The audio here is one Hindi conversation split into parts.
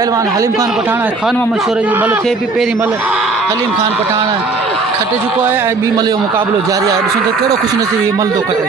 पहलवान हलीम खान पठान खान मोहम्मद शोरे जी मल थे भी पहिरीं मल हलीम खान पठान खटे चुको है ऐं ॿी मल जो मुक़ाबिलो जारी आहे। ॾिसूं त कहिड़ो ख़ुशनसीब हीउ मल थो खटे।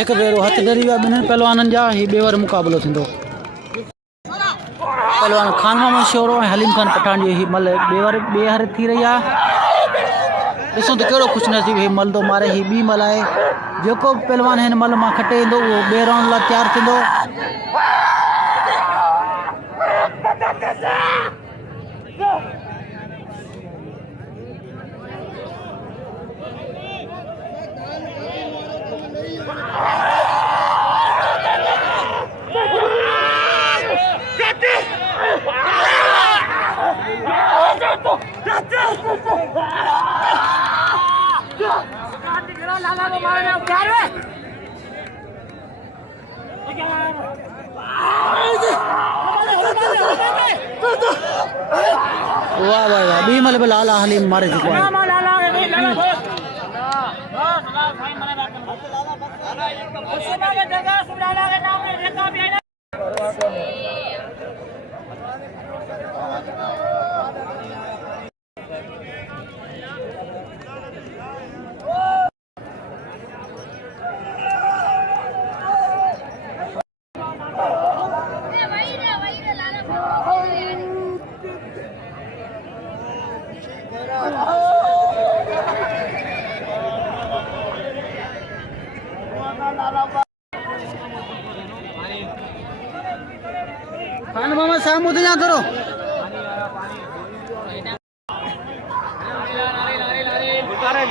एक भेरो हथ डरी विया ॿिन्हिनि पहलवाननि जा। ही ॿिए मुक़ाबिलो थींदो। पहलवान खान मोहम्मद शोरो ऐं हलीम खान पठान जी ही मल ॿिए हर थी रही आहे। ॾिसूं त कहिड़ो ख़ुशनसीब ही मल थो मारे। ही ॿी मल आहे। जेको पहलवान हिन मल मां खटे ईंदो उहो ॿिए राउंड लाइ तयारु थींदो। वाह वाह वाह ॿी मल बि लाला हलीम मारे चुको आहे। खान मोहम्मद साहब मुझे यहाँ करो।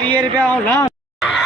20 रुपया